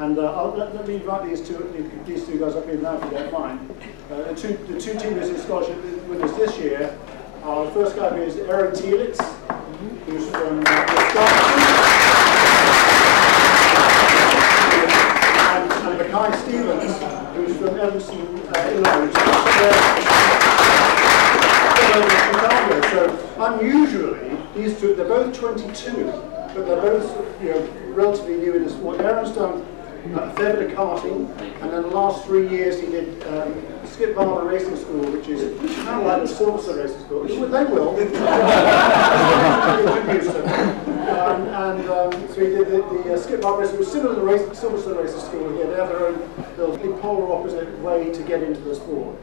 And let me invite these two guys up here now, if you don't mind. The two Team Racing Scholarship winners this year are, the first guy is Telitz, who's from Wisconsin, and Michai who's from Evanston, Illinois. So unusually, these two, they're both 22, but they're both relatively new in the sport. Aaron's done a fair bit of karting, and then the last 3 years he did Skip Barber Racing School, which is kind of like the Silverstone Racing School. They will. Introduce them. So he did the Skip Barber Racing School, similar to the Silverstone Racing School here. They have their own little polar opposite way to get into the sport.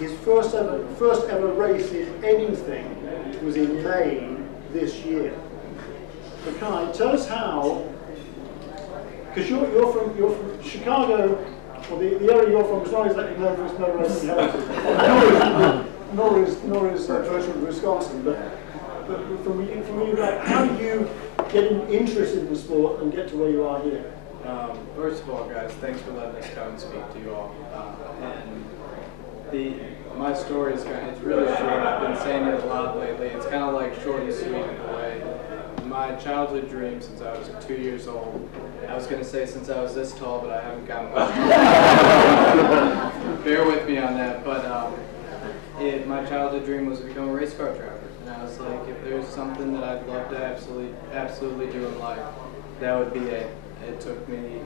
His first ever race in anything was in May this year. Michai, tell us how. Because you're from Chicago, or the area you're from is not exactly known for its motor racing heritage. nor is virtually Wisconsin. But from you, how do you get interested in the sport and get to where you are here? First of all, guys, thanks for letting us come and speak to you all. My story is it's really short. I've been saying it a lot lately. It's kind of like short and sweet in a way. My childhood dream since I was 2 years old. I was going to say since I was this tall, but I haven't gotten much. Bear with me on that. But my childhood dream was to become a race car driver. And I was like, if there's something that I'd love to absolutely do in life, that would be it. It took me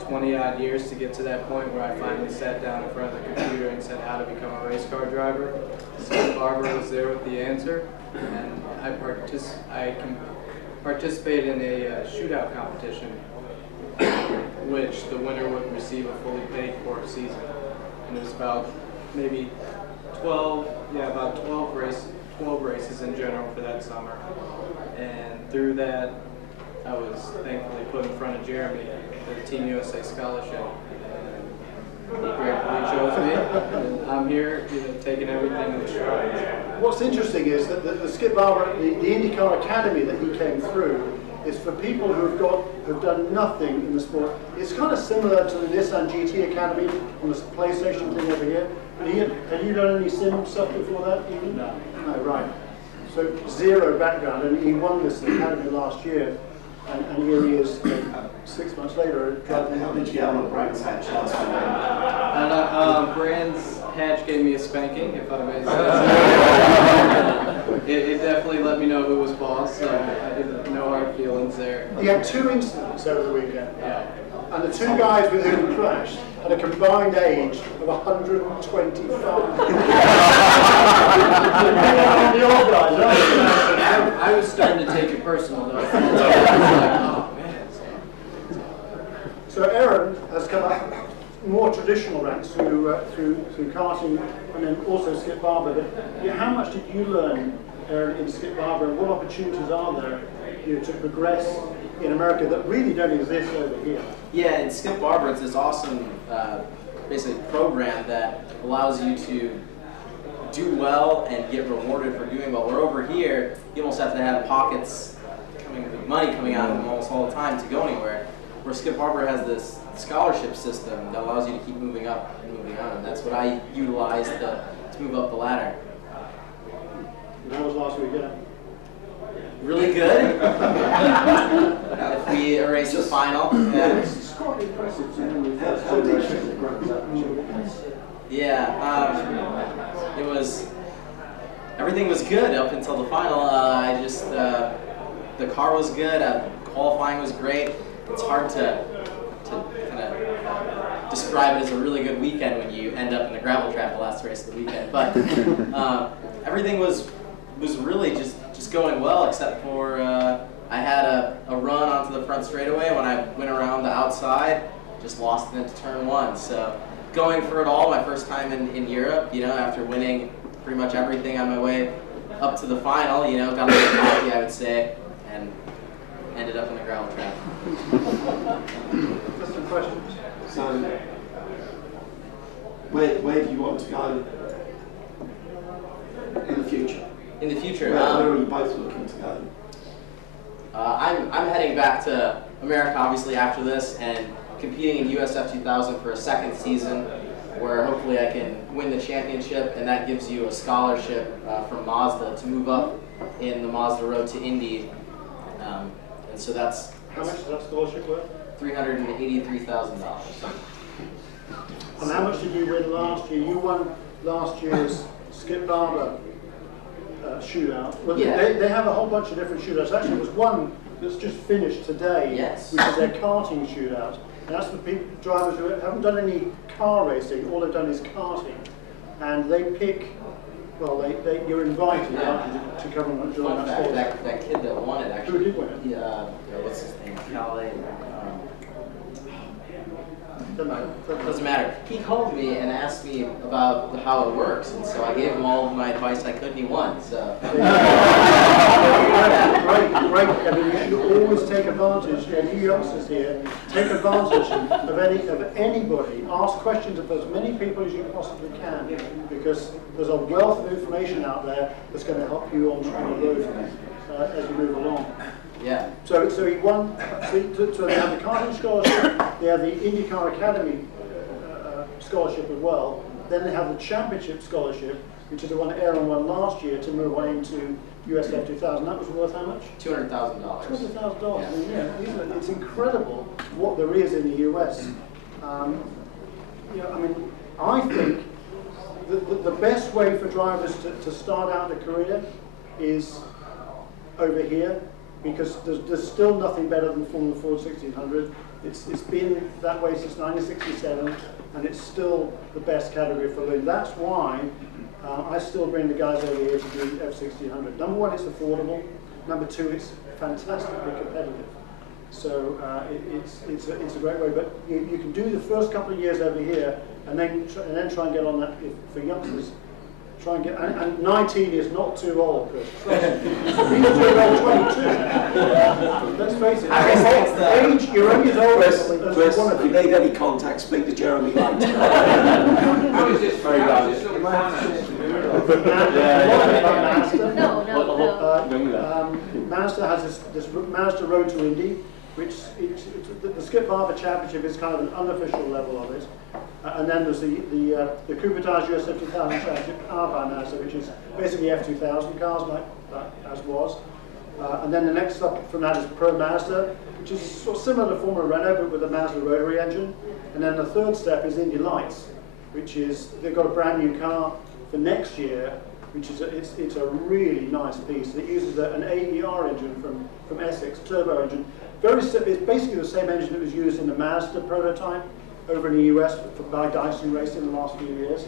20-odd years to get to that point where I finally sat down in front of the computer and said how to become a race car driver. Skip Barber was there with the answer, and I participated in a shootout competition, which the winner would receive a fully paid for season. And it was about maybe 12 races in general for that summer. And through that, I was thankfully put in front of Jeremy, the Team USA scholarship. And he gratefully chose me, and I'm here, taking everything in stride. What's interesting is that the Skip Barber, the IndyCar Academy that he came through, is for people who've done nothing in the sport. It's kind of similar to the Nissan GT Academy on the PlayStation thing over here. But had you done any sim stuff before that even? No. No, right. So zero background, and he won this academy last year. And here he is 6 months later. How did you get on the Brand's hatch last weekend? Brand's hatch gave me a spanking, if I may say. It definitely let me know who was boss, so I didn't know hard feelings there. He had 2 incidents over the weekend. Yeah. And the 2 guys with whom he crashed had a combined age of 125. I was starting to take it personal, though. So Aaron has come up more traditional ranks through karting and then also Skip Barber. But how much did you learn, Aaron, in Skip Barber, and what opportunities are there to progress in America that really don't exist over here? Yeah, in Skip Barber, it's this awesome, basically program that allows you to do well and get rewarded for doing well. Where over here, you almost have to have pockets with money coming out of them almost all the time to go anywhere. Where Skip Barber has this scholarship system that allows you to keep moving up and moving on. And that's what I utilized to move up the ladder. That was last weekend. Really good. If we erase the final. Yeah. It's quite impressive to Yeah, it was. Everything was good up until the final. The car was good. Qualifying was great. It's hard to kind of describe it as a really good weekend when you end up in the gravel trap the last race of the weekend. But everything was really just going well, except for I had a run onto the front straightaway. When I went around the outside, just lost it into turn 1. So going for it all, my first time in Europe, after winning pretty much everything on my way up to the final, got a little cocky, I would say, and ended up in the gravel trap. Just some questions. So, where do you want to go in the future? In the future, where are you both looking to go? I'm heading back to America obviously after this and competing in USF 2000 for a second season where hopefully I can win the championship, and that gives you a scholarship from Mazda to move up in the Mazda Road to Indy. And so that's... How much is that scholarship worth? $383,000. And how much did you win last year? You won last year's Skip Barber shootout. Well, yeah. They have a whole bunch of different shootouts. Actually, there's one that's just finished today, yes, which is their karting shootout. And that's for people, drivers who haven't done any car racing. All they've done is karting, and they pick. Well, you're invited to come and join that sport. That kid that won it actually. Who did win it? Yeah, what's his name? Calais. Doesn't matter. He called me and asked me about how it works, and so I gave him all of my advice I could, and he won. So. Great. I mean, you should always take advantage. You youngsters here, take advantage of anybody. Ask questions of as many people as you possibly can, because there's a wealth of information out there that's going to help you on the road as you move along. Yeah. So he won. So they have the karting scholarship. They have the IndyCar Academy scholarship as well. Then they have the championship scholarship, which is the one Aaron won last year to move on into USF 2000. That was worth how much? $200,000. $200,000. Yeah. I mean, yeah, it's incredible what there is in the US. I mean, I think the best way for drivers to start out a career is over here, because there's still nothing better than Formula Ford 1600. It's been that way since 1967, and it's still the best category for Lynn. That's why I still bring the guys over here to do F1600. Number one, it's affordable. Number two, it's fantastically competitive. So it's a great way. But you can do the first couple of years over here, and then try and get on that for youngsters. Try and get, and 19 is not too old, Chris. Trust me. People do about 22. Let's face it. Age, you're only as old as you want to be. If you need any contact, speak to Jeremy later. How is this very loud? Mazda has this Mazda Road to Indy, which the Skip Barber Championship is kind of an unofficial level of it. And then there's the Coupetage USF 2000 Championship powered by Mazda, which is basically F2000 cars, like that as was. And then the next up from that is Pro Mazda, which is sort of similar to Formula Renault, but with a Mazda rotary engine. And then the third step is Indy Lights, which is they've got a brand new car for next year, which is it's a really nice piece. It uses an AER engine from Essex, turbo engine. Very simple. It's basically the same engine that was used in the Mazda prototype over in the US by Dyson Racing in the last few years,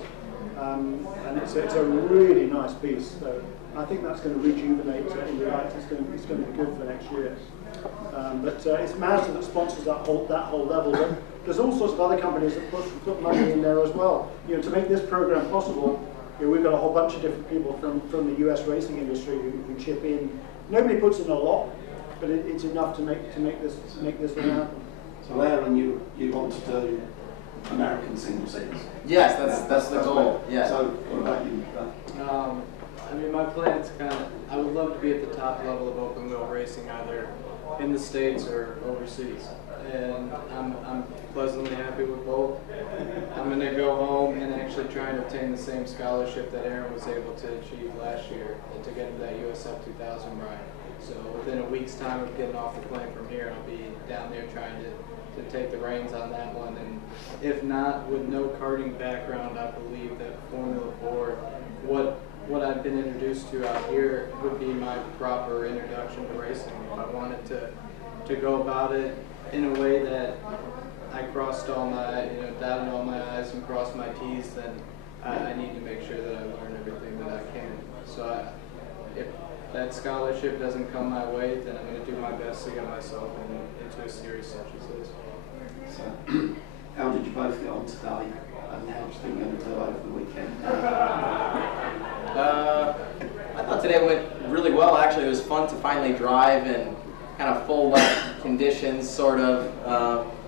and it's a really nice piece. So I think that's going to rejuvenate Indy Lights. It's going to be good for next year. But it's Mazda that sponsors that whole level. But there's all sorts of other companies that put money in there as well. You know, to make this program possible, we've got a whole bunch of different people from the US racing industry who chip in. Nobody puts in a lot, but it's enough to make this thing happen. So Aaron, you want to do American single seats? Yes, that's the goal. Yeah. So what about you? I mean, my plan is I would love to be at the top level of open wheel racing, either in the States or overseas. And I'm pleasantly happy with both. I'm going to go home and actually try and obtain the same scholarship that Aaron was able to achieve last year to get into that USF 2000 ride. So within a week's time of getting off the plane from here, I'll be down there trying to take the reins on that one. And if not, with no karting background, I believe that Formula Ford, what I've been introduced to out here, would be my proper introduction to racing. If I wanted to go about it in a way that I crossed all my, dotted all my I's and crossed my T's, then I need to make sure that I learn everything that I can. So if that scholarship doesn't come my way, then I'm going to do my best to get myself into a series such as this. So, how did you both get on today, and how's it going to do over the weekend? I thought today went really well. Actually, it was fun to finally drive in kind of full wet conditions, sort of,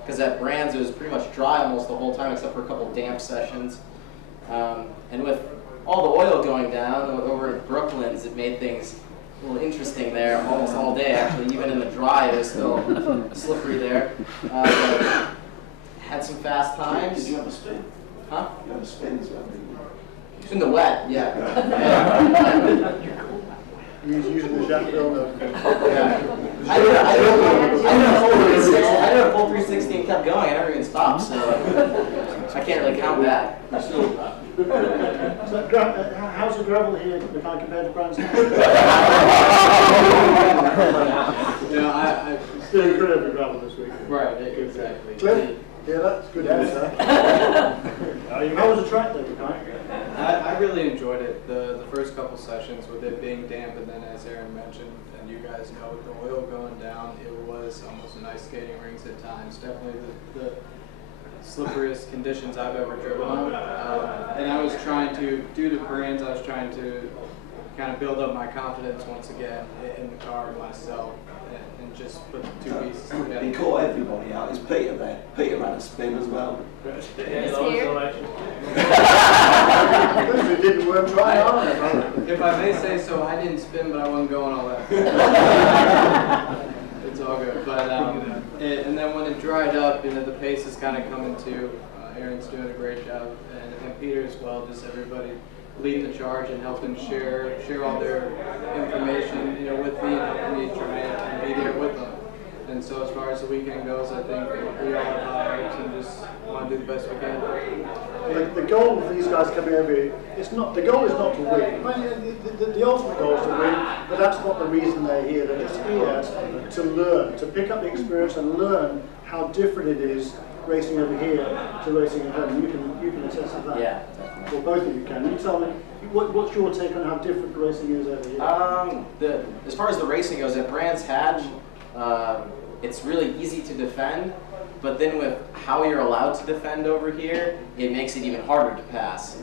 because at Brands it was pretty much dry almost the whole time, except for a couple damp sessions. And with all the oil going down over in Brooklands, it made things little interesting there almost all day, actually. Even in the dry, it was still slippery there. Had some fast times. Did you have a spin? Huh? You have a spin as well, didn't you? In the wet, yeah. He's using the Jacques Villeneuve. I did a full 360 and kept going. I never even stopped, so I can't really count that. So, how's the gravel here compared to Brands? I Still incredible gravel this week. right, exactly. Cliff? Yeah, that's good answer. How was the track though, Michai? I really enjoyed it. The first couple sessions with it being damp, and then as Aaron mentioned, and you guys know, with the oil going down, it was almost an ice skating rings at times. Definitely the slipperiest conditions I've ever driven on. And I was trying to, due to Brands, I was trying to kind of build up my confidence once again in the car and myself, and just put the two pieces together. He caught everybody out. Is Peter there? Peter had a spin as well. It didn't work, try on it. If I may say so, I didn't spin, but I wasn't going all that. It's all good. But and then when it dried up, the pace is kind of coming to. Aaron's doing a great job, and Peter as well. Just everybody leading the charge and helping share all their information, with me and helping me try and be there with them. And so as far as the weekend goes, I think we all have high hopes and just want to do the best we can. The goal of these guys coming over here, the goal is not to win. I mean, the ultimate goal is to win, but that's not the reason they're here. They're just here to learn, to pick up the experience and learn how different it is racing over here to racing at home. You can attest to that. Yeah, definitely. Well, both of you can. You tell me, what's your take on how different racing is over here? As far as the racing goes, at Brands Hatch, it's really easy to defend, but then with how you're allowed to defend over here, it makes it even harder to pass.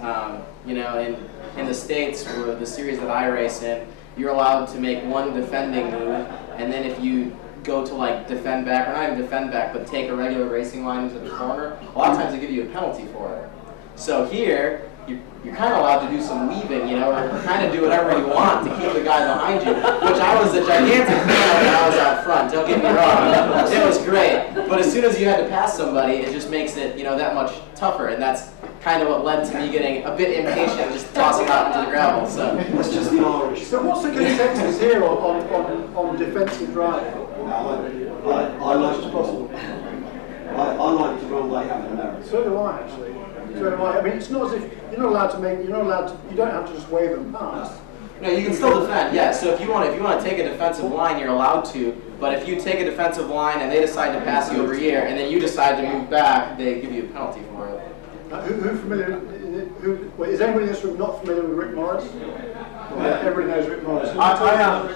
In the States, or the series that I race in, you're allowed to make one defending move, and then if you go to defend back, or not even defend back, but take a regular racing line into the corner, a lot of times they give you a penalty for it. So here, you're kind of allowed to do some weaving, or kind of do whatever you want to keep the guy behind you, which I was a gigantic fan of when I was out front, don't get me wrong. It was great, but as soon as you had to pass somebody, it just makes it, that much tougher, and that's kind of what led to me getting a bit impatient, just tossing out into the gravel. So That's just the Irish. So what's the consensus here on defensive driving? I like to possible. I like to run like having an error. So do I, actually. So do I. I mean, it's not as if you don't have to just wave them past. no, you can still defend, yeah. So if you want to take a defensive line, you're allowed to. But if you take a defensive line and they decide to pass you over here, and then you decide to move back, they give you a penalty for it. Is anybody in this room not familiar with Rick Morris? Yeah, everybody knows Rick Morris. I am.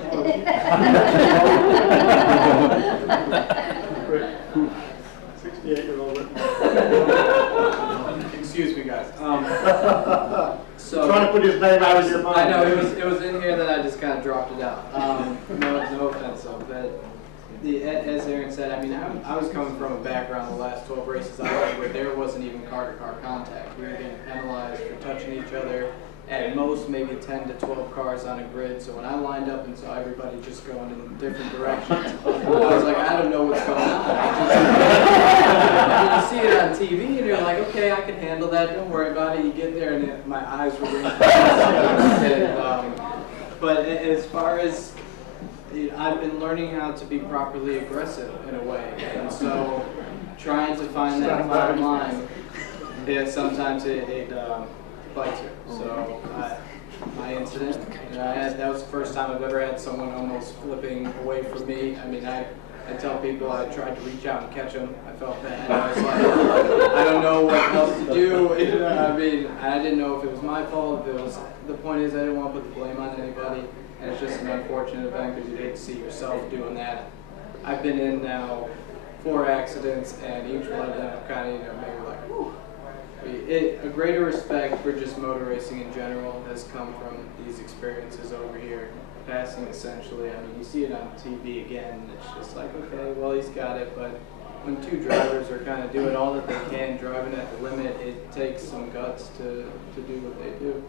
68-year-old Rick Morris. Excuse me, guys. So trying to put his name out of your mind. I know it was in here that I just kind of dropped it out. No offense, but as Aaron said, I mean, I was coming from a background the last 12 races I went where there wasn't even car-to-car contact. We were getting penalized for touching each other. At most, maybe 10 to 12 cars on a grid. So when I lined up and saw everybody just going in different directions, I was like, I don't know what's going on. You see it on TV, and you're like, okay, I can handle that. Don't worry about it. You get there, and my eyes were really but as far as I've been learning how to be properly aggressive in a way, and so trying to find that fine line. Yeah, sometimes it bites you. So my incident, that was the first time I've ever had someone almost flipping away from me. I mean, I tell people I tried to reach out and catch them. I felt bad. I was like, I don't know what else to do. I mean, I didn't know if it was my fault. If it was, the point is I didn't want to put the blame on anybody. And it's just an unfortunate event because you'd hate to see yourself doing that. I've been in now 4 accidents, and each one of them kind of, maybe like, whew. A greater respect for just motor racing in general has come from these experiences over here. Passing, essentially, I mean, you see it on TV again, and it's just like, okay, well, he's got it, but when 2 drivers are kind of doing all that they can, driving at the limit, it takes some guts to do what they do.